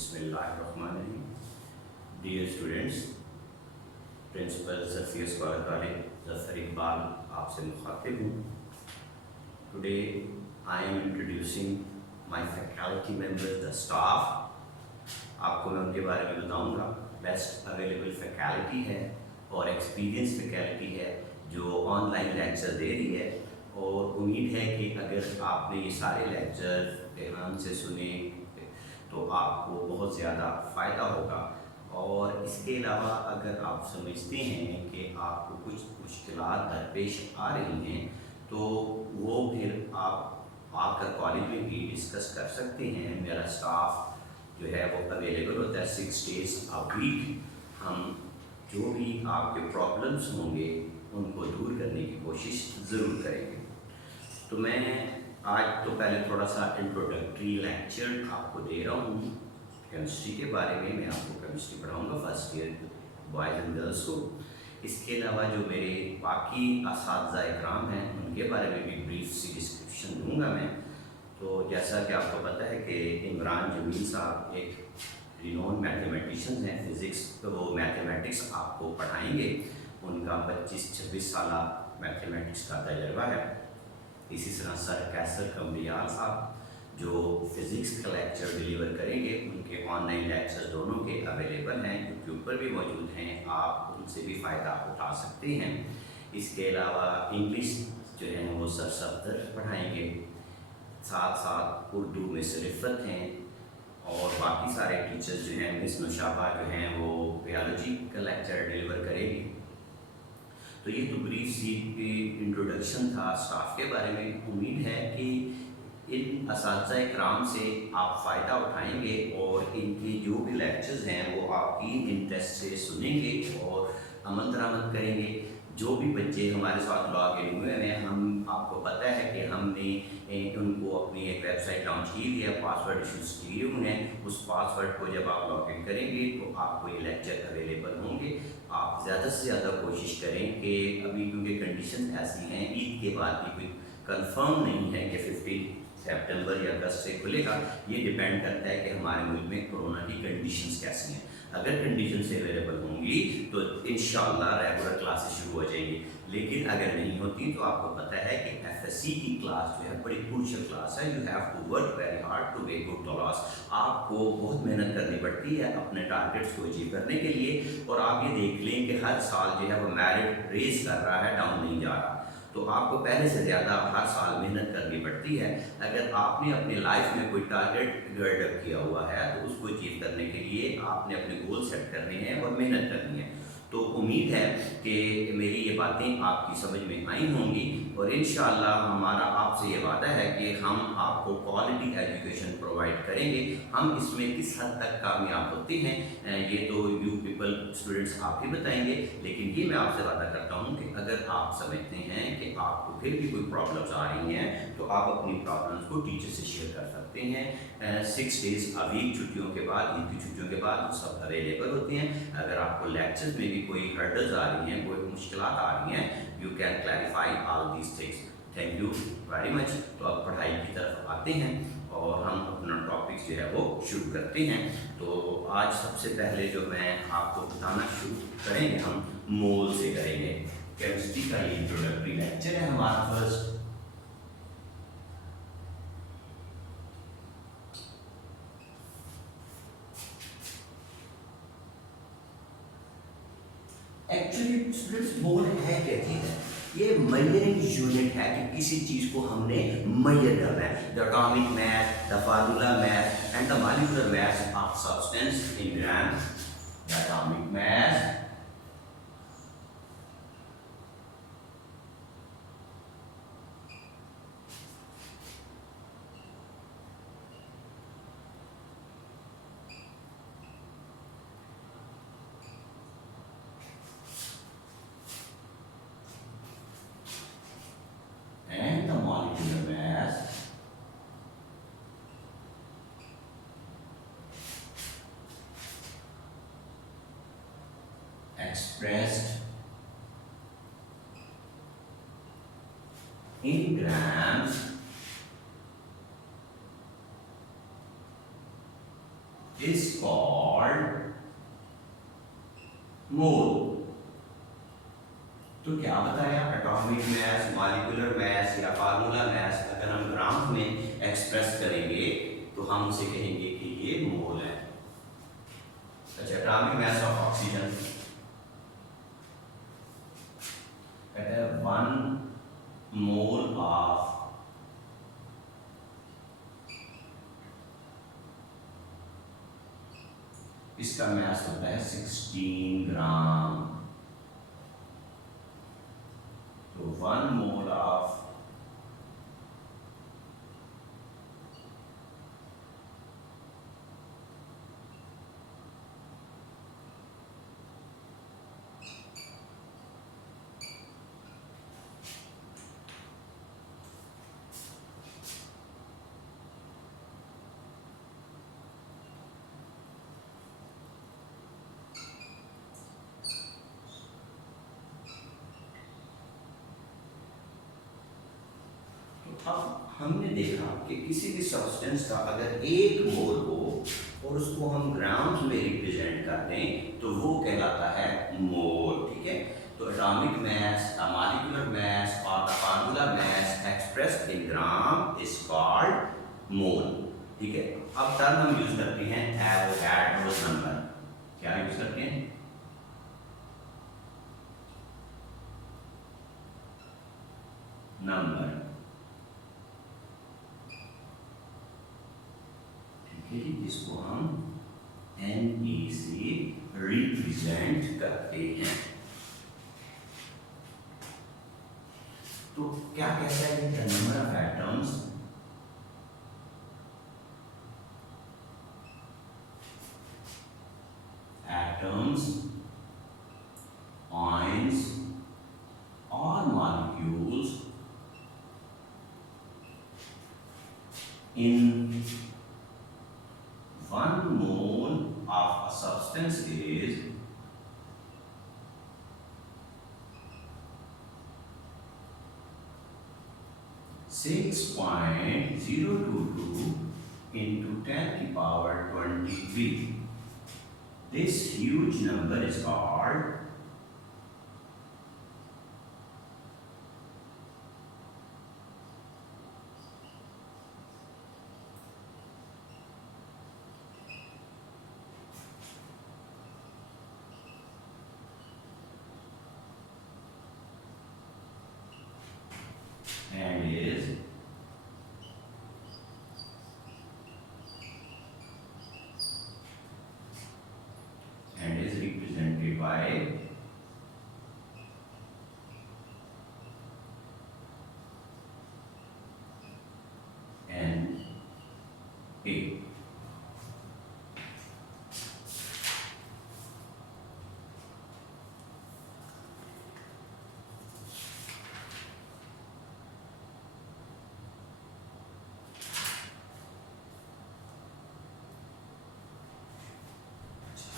बिस्मिल्लाहिर्रहमानिर्रहीम। Dear students, principal Zafeer scholar college Zafar Iqbal आपसे मुखातिब हूँ। Today I am introducing my faculty members the staff. आपको मैं उनके बारे में बताऊँगा। बेस्ट अवेलेबल फैकल्टी है और एक्सपीरियंस फैकल्टी है जो ऑनलाइन लेक्चर दे रही है, और उम्मीद है कि अगर आपने ये सारे लेक्चर ध्यान से सुने तो आपको बहुत ज़्यादा फ़ायदा होगा। और इसके अलावा अगर आप समझते हैं कि आपको कुछ मुश्किलात दरपेश आ रही हैं तो वो फिर आप आकर कॉलेज में भी डिस्कस कर सकते हैं। मेरा स्टाफ जो है वो अवेलेबल होता है 6 डेज़ अ वीक। हम जो भी आपके प्रॉब्लम्स होंगे उनको दूर करने की कोशिश ज़रूर करेंगे। तो मैं आज तो पहले थोड़ा सा इंट्रोडक्टरी लेक्चर आपको दे रहा हूँ केमिस्ट्री के बारे में। मैं आपको केमिस्ट्री पढ़ाऊँगा first year boys and girls को। इसके अलावा जो मेरे बाकी असातिज़ा इकराम हैं उनके बारे में भी ब्रीफ सी डिस्क्रिप्शन दूँगा मैं। तो जैसा कि आपको पता है कि इमरान जमील साहब एक रिनोन मैथमेटिशियन हैं, फिज़िक्स तो वो मैथमेटिक्स आपको पढ़ाएंगे। उनका 25-26 साल मैथमेटिक्स का तजर्बा है। इसी तरह सर कैसर कमरियाल साहब जो फ़िज़िक्स का लेक्चर डिलीवर करेंगे, उनके ऑनलाइन लेक्चर दोनों के अवेलेबल हैं, यूट्यूब पर भी मौजूद हैं, आप उनसे भी फ़ायदा उठा सकते हैं। इसके अलावा इंग्लिश जो है वो सर सफदर पढ़ाएंगे, साथ साथ उर्दू में सिरिफ़त हैं, और बाकी सारे टीचर्स जो हैं मिस नुशाबा जो हैं वो बायोलॉजी का लेक्चर डिलीवर करेंगी। तो ये तो ब्रीफ सी इंट्रोडक्शन था स्टाफ के बारे में। उम्मीद है कि इन असातिज़ा इकराम से आप फ़ायदा उठाएंगे और इनके जो भी लेक्चर्स हैं वो आपकी इंटरेस्ट से सुनेंगे और अमल दरामद करेंगे। जो भी बच्चे हमारे साथ लॉग इन हुए हैं, हम आपको पता है कि हमने उनको अपनी एक वेबसाइट लॉन्च की हुई है, पासवर्ड इशूज़ किए हुए हैं। उस पासवर्ड को जब आप लॉग इन करेंगे तो आपको ये लेक्चर अवेलेबल होंगे। आप ज़्यादा से ज़्यादा कोशिश करें कि अभी क्योंकि कंडीशन ऐसी हैं, ईद के बाद भी कोई कंफर्म नहीं है कि 15 सितंबर या अगस्त से खुलेगा। ये डिपेंड करता है कि हमारे मुल्क में कोरोना की कंडीशंस कैसी हैं। अगर कंडीशन से अवेलेबल होंगी तो इंशाअल्लाह रेगुलर क्लासेस शुरू हो जाएंगी, लेकिन अगर नहीं होती तो आपको पता है कि एफएससी की क्लास जो है बड़ी क्रूशियल क्लास है। You have to work very hard to get good class. आपको बहुत मेहनत करनी पड़ती है अपने टारगेट्स को अचीव करने के लिए। और आप ये देख लें कि हर साल जो है वो मेरिट रेज कर रहा है, डाउन नहीं जा रहा। तो आपको पहले से ज़्यादा हर साल मेहनत करनी पड़ती है। अगर आपने अपनी लाइफ में कोई टारगेट गर्डअप किया हुआ है तो उसको अचीव करने के लिए आपने अपने गोल सेट करने हैं और मेहनत करनी है। तो उम्मीद है कि मेरी ये बातें आपकी समझ में आई होंगी, और इंशाअल्लाह हमारा आपसे ये वादा है कि हम आपको क्वालिटी एजुकेशन प्रोवाइड करेंगे। हम इसमें किस हद तक कामयाब होते हैं ये तो यू पीपल स्टूडेंट्स आप ही बताएंगे, लेकिन ये मैं आपसे वादा करता हूँ कि अगर आप समझते हैं कि आपको फिर भी कोई प्रॉब्लम्स आ रही हैं तो आप अपनी प्रॉब्लम्स को टीचर से शेयर कर सकते हैं। 6 डेज़ अ वीक छुट्टियों के बाद, ईद की छुट्टियों के बाद सब अवेलेबल होते हैं। अगर आपको लेक्चर्स में भी कोई हर्डल्स आ रही हैं, कोई मुश्किलात आ रही हैं, you can clarify all these things. Thank you very much. तो अब पढ़ाई की तरफ आते हैं और हम अपना टॉपिक्स जो है वो शुरू करते हैं। तो आज सबसे पहले जो मैं आपको बताना शुरू करेंगे, हम मोल से करेंगे। केमिस्ट्री का ये इंट्रोडक्टरी लेक्चर है हमारा फर्स्ट। एक्चुअली स्टूडेंट्स मोल है क्या चीज़ है? ये मेजरिंग यूनिट है कि किसी चीज़ को हमने मेजर करना है। The atomic mass, the formula mass and the molecular mass of substance in gram. The atomic mass and the molecular mass expressed in grams is called मोल। तो क्या बताया, एटॉमिक मास, मॉलिक्यूलर मास या फार्मूला मास अगर हम ग्राम में express करेंगे तो हम उसे कहेंगे कि ये मोल है। अच्छा, एटॉमिक मास ऑफ ऑक्सीजन कहते हैं 1 मोल ऑफ इसका मास होता है 16 ग्राम। तो 1 मोल ऑफ अब हमने देखा कि किसी भी सब्सटेंस का अगर 1 मोल हो और उसको हम ग्राम्स में रिप्रेजेंट कर दें तो वो कहलाता है मोल। ठीक है, तो एटॉमिक मास, मॉलिक्यूलर मास और the formula mass expressed in gram is called mole. ठीक है, अब टर्म हम यूज करते हैं एवोगाड्रोस नंबर। क्या यूज करते हैं? नंबर। जिसको हम Ne से रिप्रेजेंट करते हैं। तो क्या कहता है, the number of atoms ions or molecules in 1 mole of a substance is 6.022 into 10 to the power 23. This huge number is called and is represented by Na।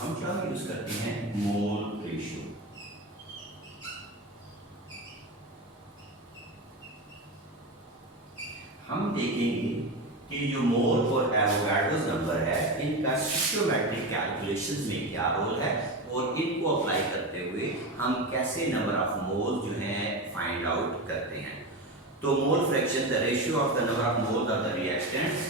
हम क्या यूज करते हैं, मोल रेशियो। हम देखेंगे कि जो मोल और एवोगाड्रोस नंबर है इनका सिस्टमैटिक कैलकुलेशंस में क्या रोल है और इनको अप्लाई करते हुए हम कैसे नंबर ऑफ मोल जो है फाइंड आउट करते हैं। तो mole fraction, the ratio of the number of mole of the reactants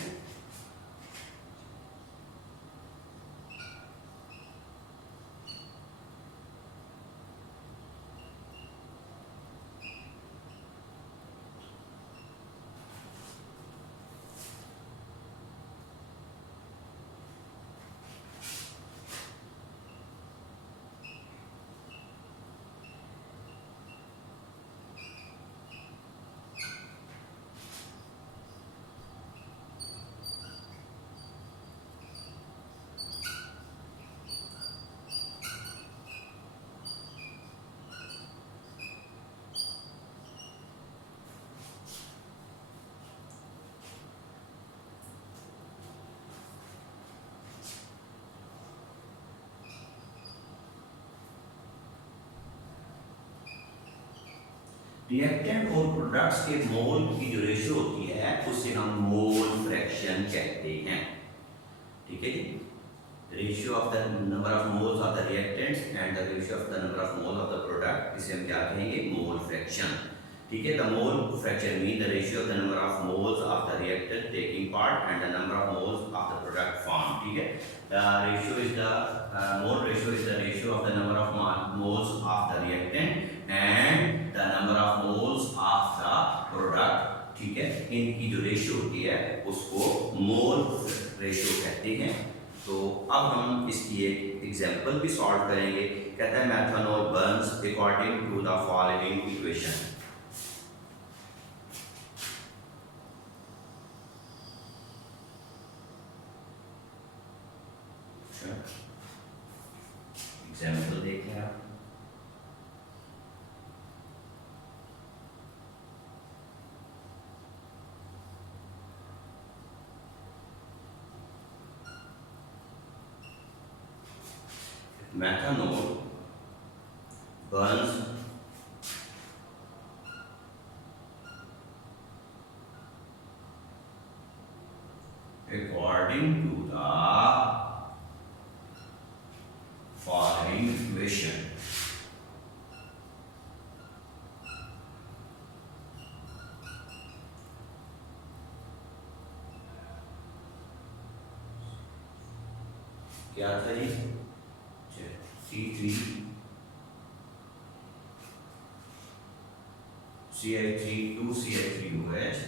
reactant और प्रोडक्ट्स के मोल की जो रेशियो होती है उसे हम मोल फ्रैक्शन कहते हैं। ठीक है जी। Ratio of the number of moles of the reactants and the ratio of the number of mole of the product, इसे हम क्या कहेंगे, मोल फ्रैक्शन। ठीक है, the mole fraction mean the ratio of the number of moles of the reactant taking part and the number of moles of the product form. ठीक है, the ratio is the mole ratio is the ratio of the number of moles of the reactant and the number of moles of the product. ठीक है, इनकी जो ratio होती है उसको mole ratio कहते हैं। तो अब हम इसकी एक एग्जांपल भी सॉल्व करेंगे। कहता है methanol burns according to the following equation. Example देखें आप। methanol burns according to the following equation. क्या था जी? C3 CH3 2CH3OH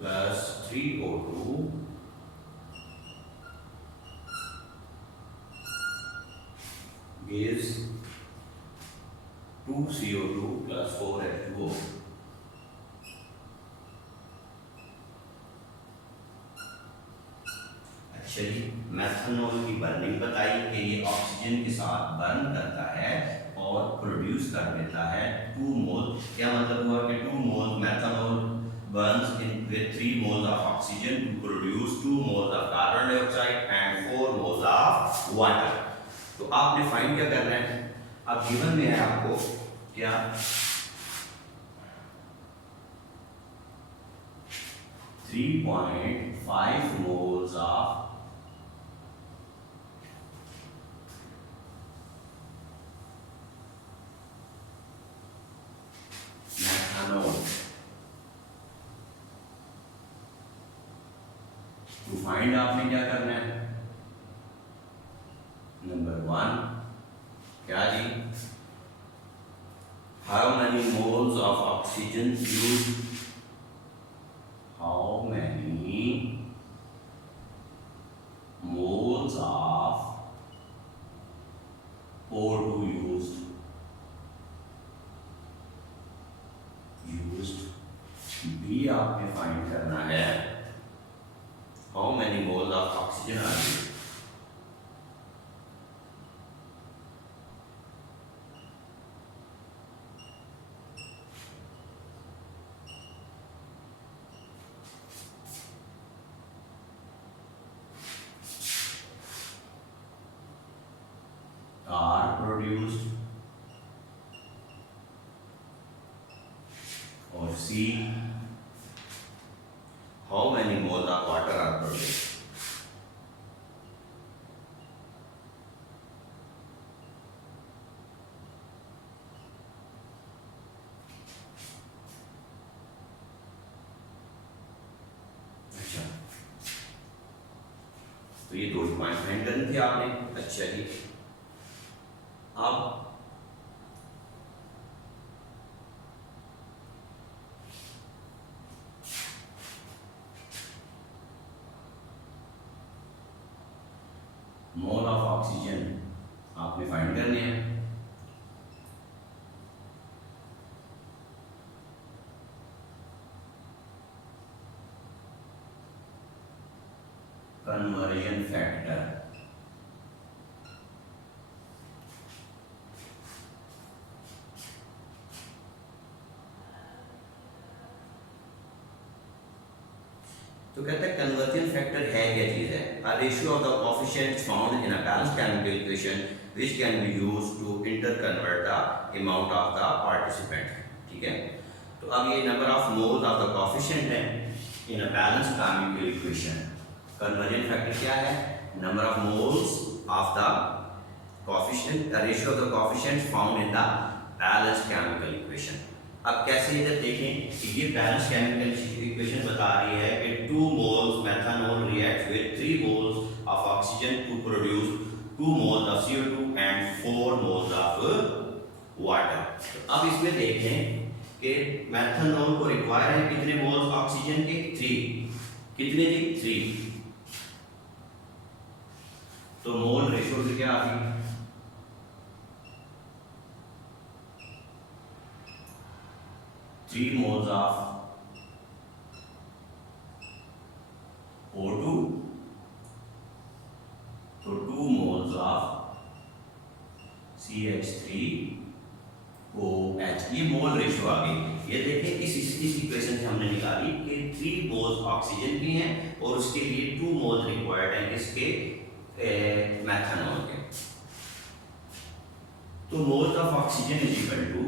plus 3O2 gives 2CO2 plus 4H2O। चलिए, मेथनॉल की बर्निंग बताई कि ये ऑक्सीजन के साथ बर्न करता है और प्रोड्यूस कर देता है 2 मोल। क्या मतलब हुआ कि 2 mole methanol burns in with 3 moles of oxygen to produce 2 moles of carbon dioxide and 4 moles of water. तो आपने फाइंड क्या करना है? अब गिवन में है आपको क्या, 3.5 मोल्स ऑफ टू फाइंड। आपने क्या करना है? नंबर 1 क्या जी, how many moles of oxygen use, how many moles of O2 used भी आपने फाइंड करना है। How many moles of oxygen are used, are produced, or C, how many moles of water are produced। अच्छा, तो ये 2 point find करने थे आपने। अच्छा जी, अब मोल ऑफ ऑक्सीजन आपने फाइंड करने हैं। कन्वर्जन फैक्टर, तो कहता है कन्वर्जन फैक्टर है क्या चीज है? A ratio of the coefficients found in a balanced chemical equation which can be used to interconvert the amount of the participant. ठीक है, तो अब ये number of moles of the coefficient है, in a balanced chemical equation. Conversion factor क्या है? Number of moles of the coefficient, ratio of the coefficient found in the balanced chemical equation. अब कैसे इधर देखें कि ये बैलेंस केमिकल इक्वेशन बता रही है कि 2 moles methanol react with 3 moles of oxygen to produce 2 moles of CO2 and 4 moles of water. तो अब इसमें देखें कि मेथनॉल को रिक्वायर है कितने मोल्स ऑक्सीजन के? 3। कितने जी? 3। तो मोल रेशियो क्या आ गई? 3 moles of O2 तो 2 moles of CH3OH। ये मोल रेशियो आ गई। ये देखिए इस इक्वेशन से हमने निकाली कि 3 मोल्स ऑक्सीजन की हैं और उसके लिए 2 मोल्स रिक्वायर्ड हैं किसके? मेथनॉल के। तो moles of oxygen is equal to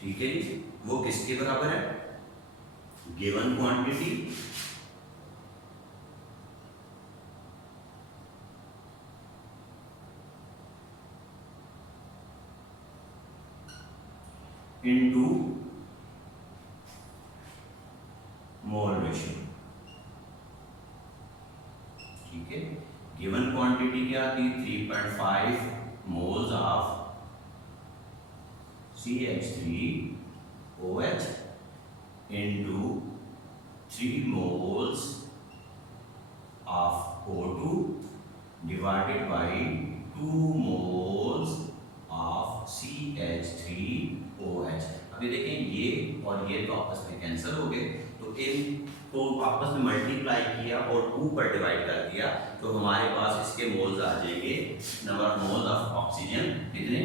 ठीक है जी, वो किसके बराबर है? Given quantity into mole ratio. ठीक है, गिवन क्वांटिटी क्या थी? 3.5 moles of CH3OH into 3 moles of O2 divided by 2 moles of CH3OH। अभी देखें ये और ये तो आपस में कैंसिल हो गए, तो इनको आपस में मल्टीप्लाई किया और 2 पर डिवाइड कर दिया, तो हमारे पास इसके मोल्स आ जाएंगे। Number of moles of oxygen कितने?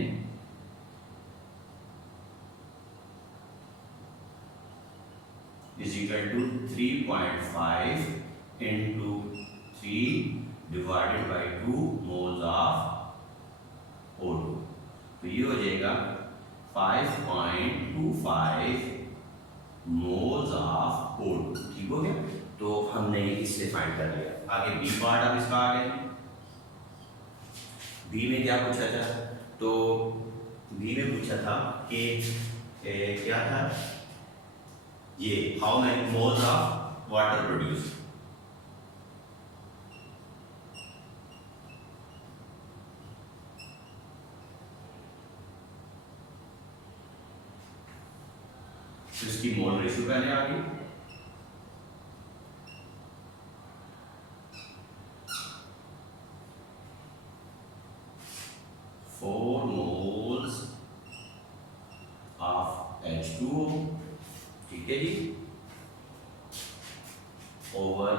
is equal to 3.5 into 3 divided by 2 moles of O2। तो ये हो जाएगा 5.25 मोल्स ऑफ O2। ठीक हो गया, तो हमने इससे फाइंड कर लिया। आगे बी पार्ट अब इसका आ गया। बी में क्या पूछा था? तो बी में पूछा था कि क्या था ये, how many moles of water produce. इसकी मोल रेशियो पहले आ गई। फोर मोल्स ऑफ H2O, ठीक है जी, ओवर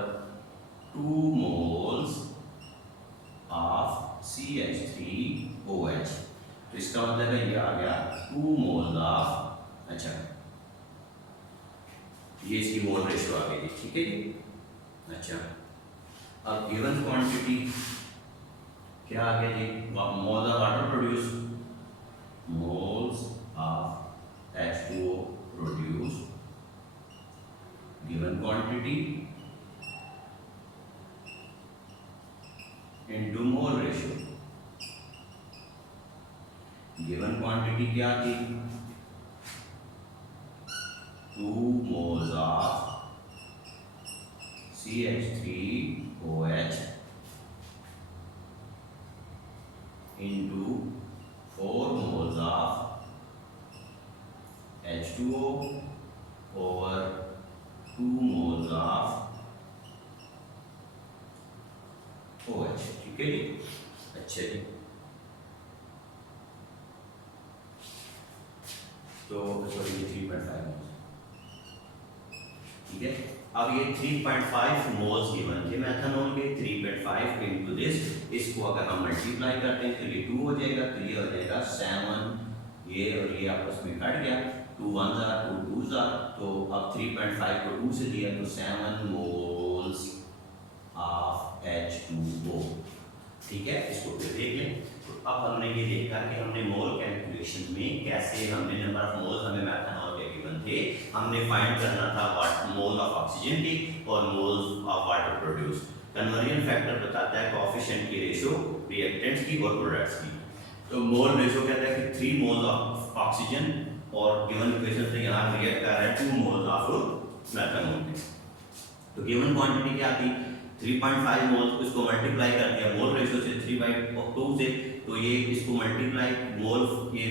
2 मोल्स ऑफ CH3OH। तो इसका मतलब है ये आ गया 2 मोल्स ऑफ, अच्छा ये इसकी मोल रेशियो आ गई, ठीक है जी। अच्छा, अब गिवन क्वांटिटी क्या आ गया जी? Moles of water produce, moles of H2O produce given quantity into mole ratio. Given quantity क्या थी? 2 moles of CH3OH into 4 moles of H2O over 2 moles of OH। ठीक है जी, अच्छा जी। तो सॉरी ये 3.5 मोल्स, ठीक है। अब ये 3.5 मोल्स गिवन थे मेथनॉल के, 3.5 इनटू दिस, इसको अगर हम मल्टीप्लाई करते हैं तो ये 2 हो जाएगा, तो ये हो जाएगा 7, ये और ये आपस में कट गया, 2 1s are 2 2s are, तो अब 3.5 को 2 से दिया तो 7 मोल्स ऑफ H2O। ठीक है, इसको फिर देख लें। तो अब हमने ये देखा कि हमने मोल कैलकुलेशन में कैसे हमने नंबर ऑफ मोल्स हमें मेथनॉल के गिवन थे, हमने फाइंड करना था मोल ऑफ ऑक्सीजन की और moles of water produce. Conversion factor बताता है कोएफिशिएंट की रेशो रिएक्टेंट्स की और प्रोडक्ट्स की। तो मोल रेशो कहता है कि 3 मोल्स ऑफ ऑक्सीजन और गिवन इक्वेशन से यहाँ रिएक्ट कर रहा है 2 मोल्स ऑफ मेथनॉल में। तो गिवन क्वांटिटी क्या थी 3.5 मोल, इसको मल्टीप्लाई कर दिया मोल रेशियो से 3/2 से, तो ये इसको मल्टीप्लाई मोल ये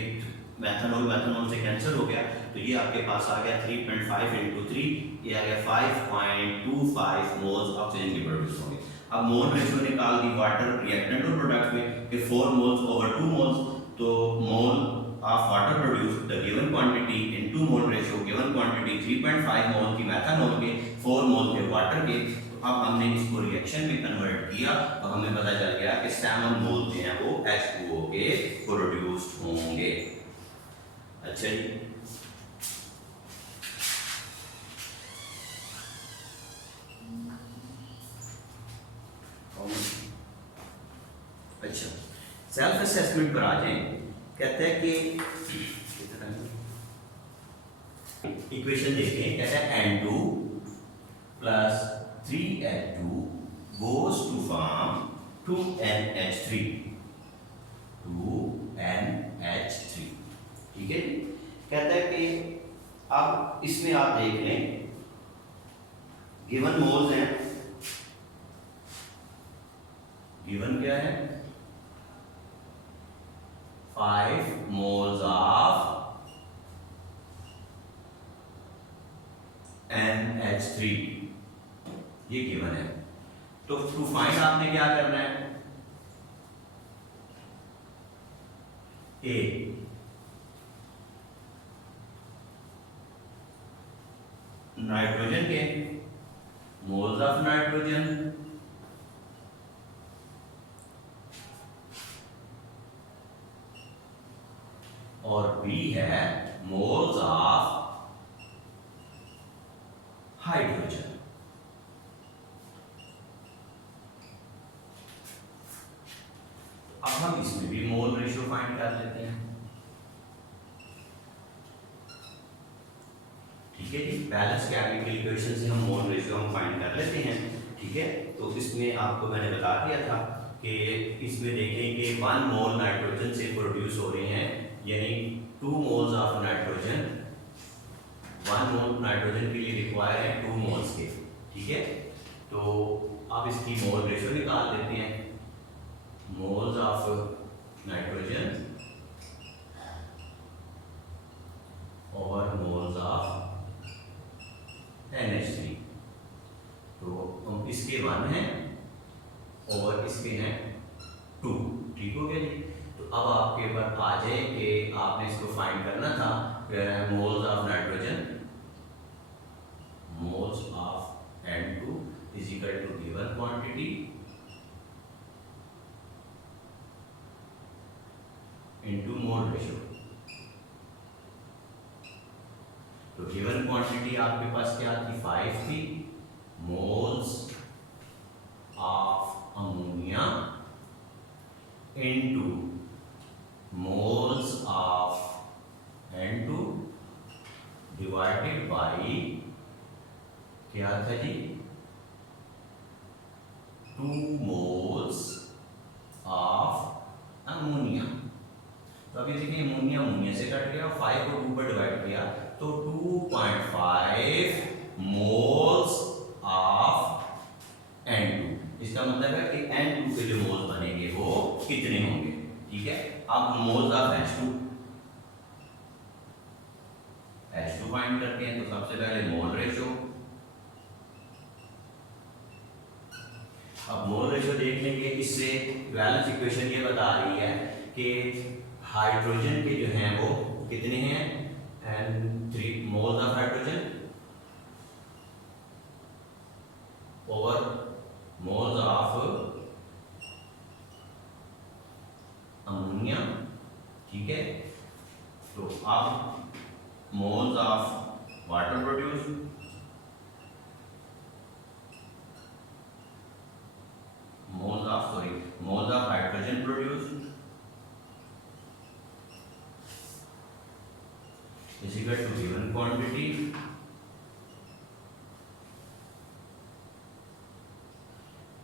मेथनॉल से कैंसिल हो गया, तो ये आपके पास आ गया 3.5 × 3, ये आ गया 5.25 मोल्स ऑक्सीजन की प्रोड्यूस होंगे। अब मोल रेशियो निकाल दी वाटर रिएक्टेंट और प्रोडक्ट में कि 4 मोल्स ओवर 2 मोल्स, तो mole of water produce the given quantity into mole ratio, given quantity 3.5 मोल की मेथनॉल के, 4 मोल के वाटर के। अब हमने इसको रिएक्शन में कन्वर्ट किया तो हमें पता चल गया कि 7 मोल जो हैं वो H2O के प्रोड्यूस्ड होंगे। अच्छा जी, अच्छा सेल्फ असेसमेंट पर आ जाएं। कहते हैं कि इक्वेशन देखें, कहते हैं N2 + 3H2 goes to form 2NH3, 2NH3। ठीक है, कहता है कि अब इसमें आप देख लें गिवन मोल्स हैं, गिवन क्या है 5 मोल्स ऑफ NH3, ये गिवन है। तो टू फाइंड आपने क्या करना है, ए नाइट्रोजन के मोल्स ऑफ नाइट्रोजन और बी है मोल्स ऑफ हाइड्रोजन। अब हम इसमें भी मोल रेशियो फाइंड कर लेते हैं। ठीक है जी, बैलेंस केमिकल इक्वेशन से हम मोल रेशियो हम फाइंड कर लेते हैं। ठीक है, तो इसमें आपको मैंने बता दिया था कि इसमें देखें कि 1 मोल नाइट्रोजन से प्रोड्यूस हो रहे हैं, यानी 2 moles of nitrogen, 1 mole nitrogen के लिए रिक्वायर है 2 मोल्स के। ठीक है, तो अब इसकी मोल रेशियो निकाल देते हैं, मोल्स ऑफ नाइट्रोजन और मोल्स ऑफ NH3। तो इसके 1 है और इसके हैं 2। ठीक हो गया जी। तो अब आपके पास आ जाए कि आपने इसको फाइंड करना था moles of nitrogen, moles of N2 is equal to given quantity into mole ratio. तो गिवन क्वांटिटी आपके पास क्या थी 5 थी, moles of ammonia into moles of N2 divided by क्या था जी 2 मोल्स ऑफ अमोनिया। तो अभी देखिए अमोनिया अमोनिया से कट गया, 5 को 2 पर डिवाइड किया तो 2.5 मोल्स ऑफ N2। इसका मतलब है कि N2 के जो मोल्स बनेंगे वो कितने होंगे। ठीक है, अब मोल्स ऑफ H2 फाइंड करते हैं। तो सबसे पहले मोल रेशियो, अब मोल रेशियो देख लेंगे, इससे बैलेंस इक्वेशन ये बता रही है कि हाइड्रोजन के जो हैं वो कितने हैं N3 moles of hydrogen over moles of ammonia. ठीक है, तो अब moles of water produce is equal to given quantity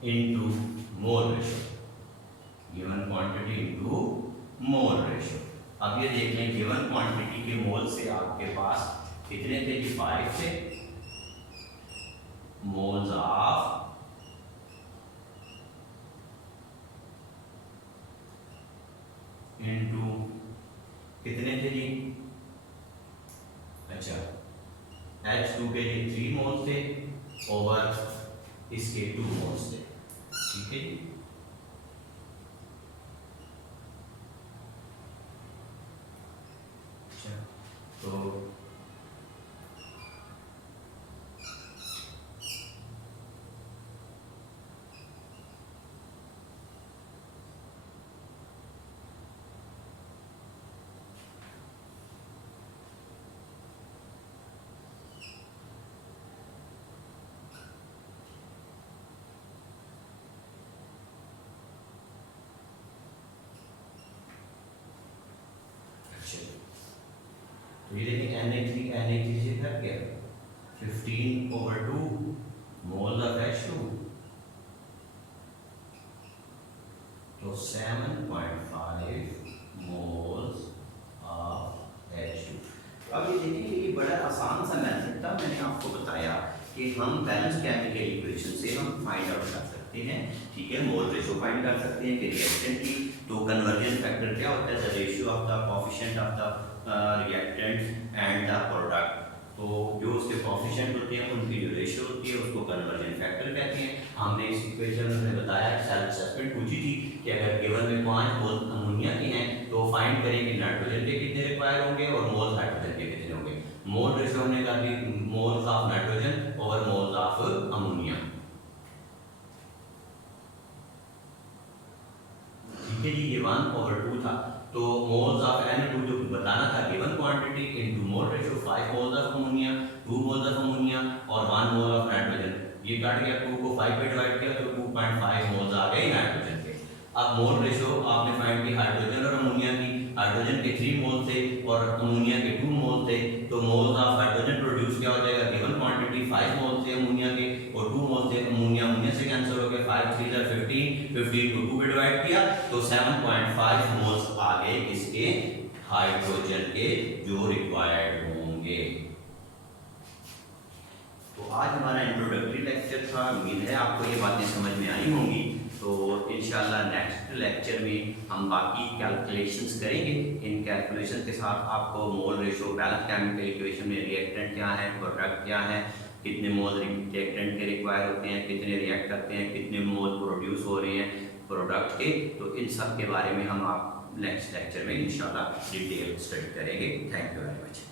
into mole ratio, given quantity into mole ratio. अब ये देख लें गिवन क्वांटिटी के मोल से आपके पास कितने थे कि 5 थे, मोल्स ऑफ इनटू कितने थे जी, अच्छा H2 के लिए 3 मोल्स थे और इसके 2 मोल्स थे, ठीक है जी। अच्छा तो तो ये देखिए Na3 से घट गया 15/2 मोल ऑफ H2, तो 7.5 मोल्स ऑफ H2। अब ये देखिए ये बड़ा आसान सा मेथड था, मैंने आपको बताया कि हम बैलेंस केमिकल इक्वेशन से हम फाइंड आउट कर सकते हैं, ठीक है। मोल रेशियो फाइंड कर सकते हैं कि रिएक्टेंट की, तो कन्वर्जन फैक्टर क्या होता है, the ratio of the coefficient of the reactant and the product. तो जो उसके कोएफिशिएंट होते हैं उनकी जो रेशियो होती है उसको कन्वर्जन फैक्टर कहते हैं। हमने इस इक्वेशन में बताया सेल्फ असेसमेंट पूछी थी कि अगर गिवन में 5 मोल अमोनिया के हैं तो फाइंड करें कि नाइट्रोजन के कितने रिक्वायर होंगे और मोल हाइड्रोजन के कितने होंगे। मोल रेशियो हमने कर दी moles of nitrogen over moles of ammonia, ठीक है जी। ये 1/2 था, तो मोल्स ऑफ N2 जो बताना था given quantity into mole ratio 5 moles of ammonia, 2 moles of ammonia और 1 मोल ऑफ नाइट्रोजन। ये काट गया, 2 को 5 पे डिवाइड किया तो 2.5 मोल्स आ गए नाइट्रोजन के। अब मोल रेशियो आपने फाइंड की हाइड्रोजन और अमोनिया की, हाइड्रोजन के 3 मोल थे और अमोनिया के 2 मोल थे, तो मोल्स ऑफ हाइड्रोजन प्रोड्यूस क्या हो जाएगा, गिवन क्वांटिटी 5 मोल थे अमोनिया के और 2 मोल थे अमोनिया, अमोनिया से कैंसिल हो गए, 5 3 15, 15 को 2 पे डिवाइड किया तो 7.5 मोल्स आ गए इसके हाइड्रोजन के जो रिक्वायर्ड होंगे। तो आज हमारा इंट्रोडक्टरी लेक्चर था, उम्मीद है आपको ये बातें समझ में आई होंगी। तो इंशाल्लाह नेक्स्ट लेक्चर में हम बाकी कैलकुलेशंस करेंगे। इन कैलकुलेशन के साथ आपको mole ratio, balance chemical equation में रिएक्टेंट क्या है, प्रोडक्ट क्या है, कितने मोल रिएक्टेंट के रिक्वायर होते हैं, कितने रिएक्ट करते हैं, कितने मोल प्रोड्यूस हो रहे हैं प्रोडक्ट के, तो इन सब के बारे में हम आप नेक्स्ट लेक्चर में इंशाल्लाह डिटेल स्टडी करेंगे। Thank you very much.